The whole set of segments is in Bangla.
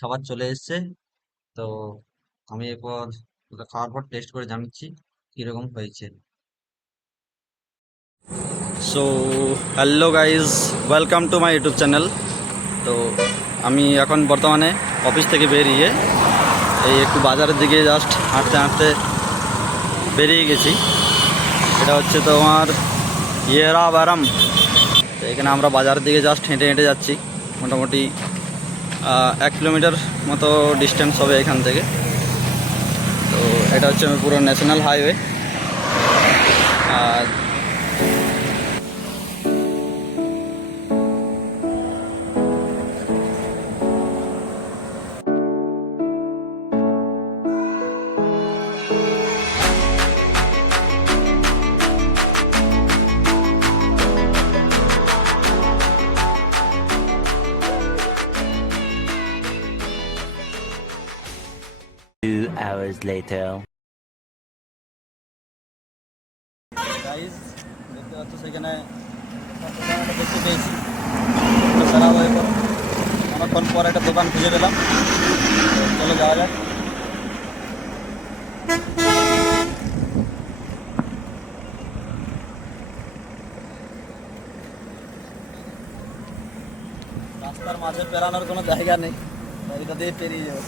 খাবার চলে এসেছে। তো আমি এরপর ওটা খাওয়ার পর টেস্ট করে জানাচ্ছি কিরকম হয়েছে। So hello guys, welcome to my YouTube channel. তো আমি এখন বর্তমানে অফিস থেকে বেরিয়ে এই একটু বাজারের দিকে জাস্ট হাঁটতে হাঁটতে বেরিয়ে গেছি। এটা হচ্ছে তোমার ইয়েরা বারাম। তো এখানে আমরা বাজারের দিকে জাস্ট হেঁটে হেঁটে যাচ্ছি। মোটামুটি 1 কিলোমিটার মতো ডিস্টেন্স হবে এখান থেকে। তো এটা হচ্ছে পুরো ন্যাশনাল হাইওয়ে। আর Hours later. গাইজ দেখতে পাচ্ছ সেখানে দেখতে পেয়েছি সারা হয়ে পর অনেকক্ষণ পর একটা দোকান খুঁজে পেলাম। তো চলো যাওয়া যাক। রাস্তার মাঝে পেরানোর কোনো জায়গা নেই, এটা দিয়ে পেরিয়ে যাবো।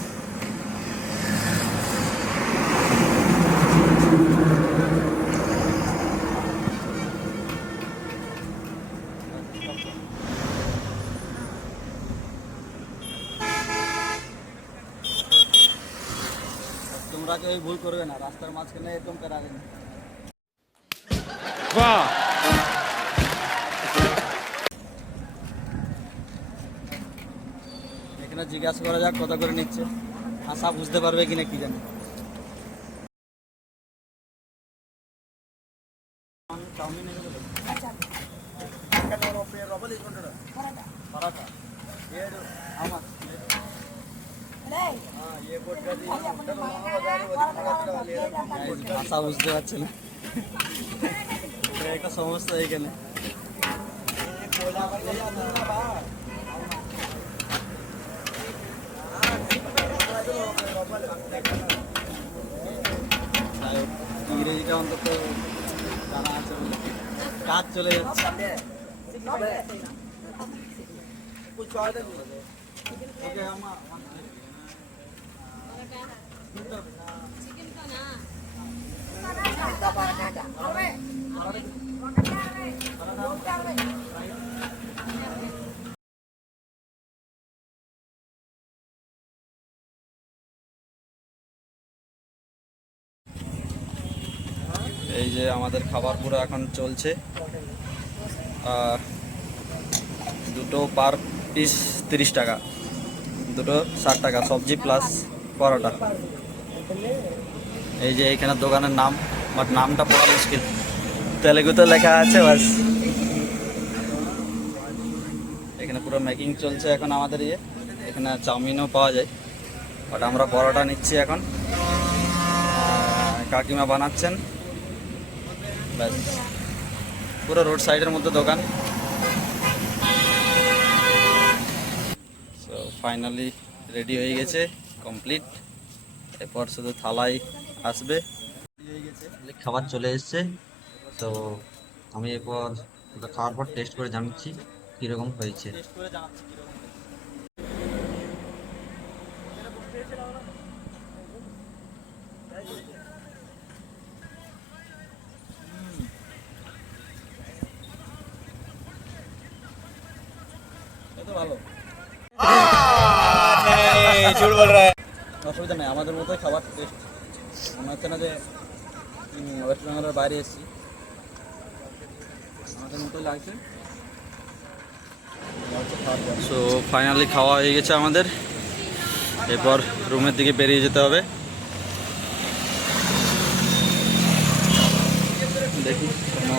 তোমরা কেউ ভুল করবে না, রাস্তার মাঝখানে এরকম পেরাবে না। এখানে জিজ্ঞাসা করা যাক কত করে নিচ্ছে, ভাষা বুঝতে পারবে কিনা কি জানি। চাউমিন পরাঠা ভাষা বুঝতে পারছে না, এটা একটা সমস্যা এখানে। ইংরেজিটা অন্তত জানা আছে বলে কাজ চলে যাচ্ছে। ওকে আমার এই যে আমাদের খাবার পুরো এখন চলছে। দুটো পার পিস 30 টাকা, দুটো 60 টাকা, সবজি প্লাস পরোটা। এই যে এখানে দোকানের নাম, বাট নামটা পড়া মুশকিল, তেলেগুতে লেখা আছে বাস। এখানে পুরো মেকিং চলছে এখন আমাদের এখানে চাউমিনও পাওয়া যায়, বাট আমরা পরোটা নিচ্ছি এখন। কাকিমা বানাচ্ছেন ব্যাস। পুরো রোড সাইডের মধ্যে দোকান। সো ফাইনালি রেডি হয়ে গেছে, কমপ্লিট। এরপর শুধু থালাই আসবে। খাবার চলে এসছে। তো আমি এরপর ওটা খাওয়ার পর টেস্ট করে জানাচ্ছি কিরকম হয়েছে। ভালো, অসুবিধা নেই, আমাদের মতোই খাবার টেস্ট। মনে হচ্ছে না যে ওয়েস্ট বেঙ্গলের বাইরে এসেছি, আমাদের মতোই লাগছে। সো ফাইনালি খাওয়া হয়ে গেছে আমাদের, এরপর রুমের দিকে বেরিয়ে যেতে হবে। দেখি কোনো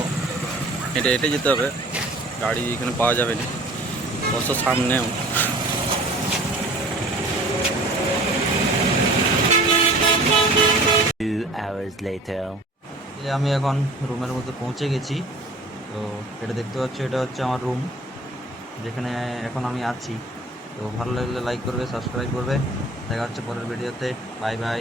হেঁটে হেঁটে যেতে হবে, গাড়ি এখানে পাওয়া যাবে না, অবশ্য সামনেও। Hours later. আমি এখন রুমের মধ্যে পৌঁছে গেছি। তো এটা দেখতে পাচ্ছ, এটা হচ্ছে আমার রুম যেখানে এখন আমি আছি। তো ভালো লাগলে লাইক করবে, সাবস্ক্রাইব করবে। দেখা হচ্ছে পরের ভিডিওতে। Bye bye.